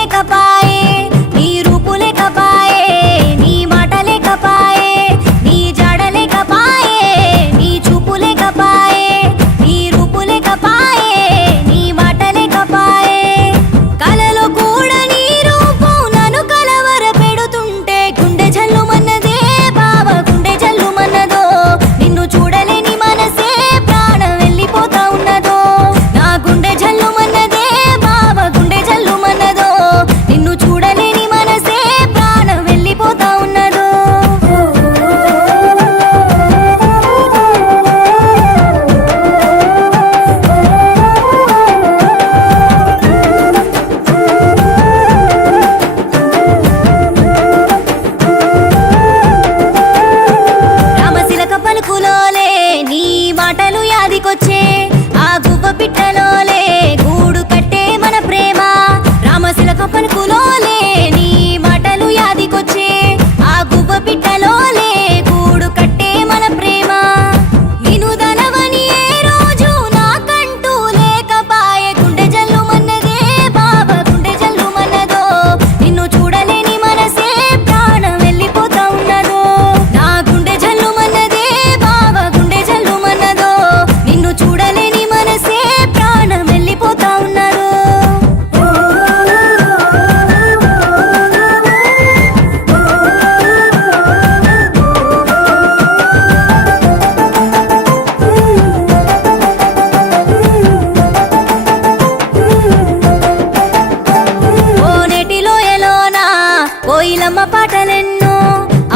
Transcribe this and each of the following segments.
లేకపాయే నీ రూపు లేకపాయే నీ మాట లేకపాయే నీ జాడ లేకపాయే నీ చూపు లేకపాయే నీ రూపు లేకపాయే నీ మాట లేకపాయే కలలో కూడా నీ రూపు నన్ను కలవర పెడుతుంటే గుండె జల్లుమన్నదే బావ గుండె జల్లుమన్నదో నిన్ను చూడలేని మనసే ప్రాణం వెళ్ళిపోతా ఉన్నదో నా గుండె జల్లుమన్నదే బావ గుండె జల్లుమన్నదో నిన్ను చూడలేని మనసే ప్రాణం వెళ్ళిపోతా ఉన్నదో రామశిలక పలుకులోలే నీ మాటలు యాదికొచ్చే ఆ గువ్వ పిట్టలోలే గూడు కట్టే మన ప్రేమ రామశిలక పలుకులోలే నీ మాటలు యాదికొచ్చే ఆ గువ్వ పిట్టలోలే గూడు కట్టే మన ప్రేమ నినుదనవని ఏ రోజు నాకంటూ లేకపాయే గుండె జల్లుమన్నదే బావ గుండె జల్లుమన్నదో నిన్ను చూడలేని మనసే ప్రాణం వెళ్ళిపోతా ఉన్నదో నా గుండె జల్లుమన్నదే బావ గుండె జల్లుమన్నదో నిన్ను చూడలేని మనసే ప్రాణం వెళ్ళిపోతా ఉన్నదో ఓ నెటిలో ఎలోనా కోయిలమ్మ పాటలెన్నో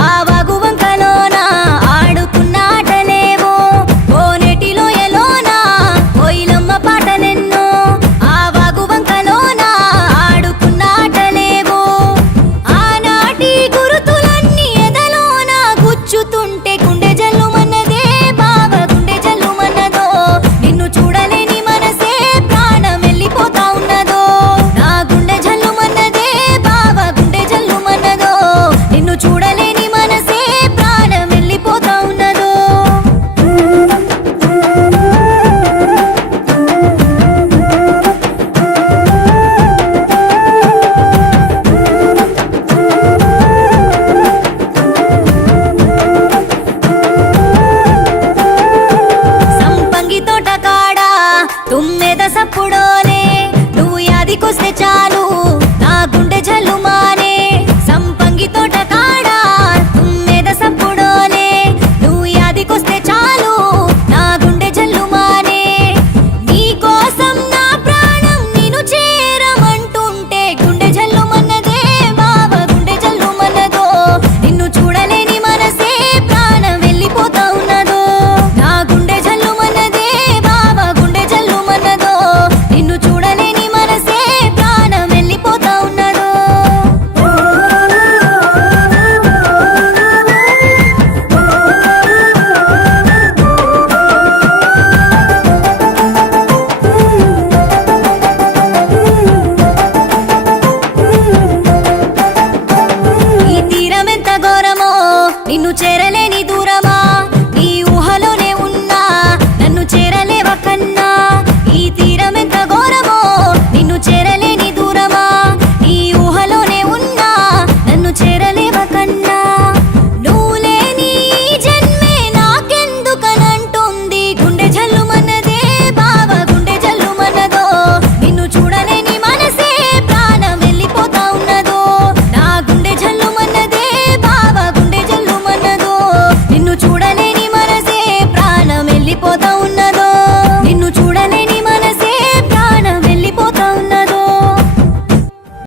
ఆ వాగు వంకలోన ఆడుకున్న ఆటలేవో ఓ నెటిలో ఎలోనా కోయిలమ్మ పాటలెన్నో ఆ వాగు వంకలోన ఆడుకున్న ఆటలేవో ఆనాటి గురుతులన్నీ ఎదలోన గుచ్చుతుంటే గుండె జల్లుమన్నదే బావ గుండె జల్లుమన్నదో నిన్ను చూడలేని మనసే ప్రాణం వెళ్ళిపోతా ఉన్నదో నా గుండె జల్లుమన్నదే బావ గుండె జల్లుమన్నదో నిన్ను చూడలేని మనసే ప్రాణం వెళ్ళిపోతా ఉన్నదో సంపంగి తోట కాడ తుమ్మెద సప్పుడోలే నువ్వు యాదికొస్తే చాలు నా గుండె జల్లుమా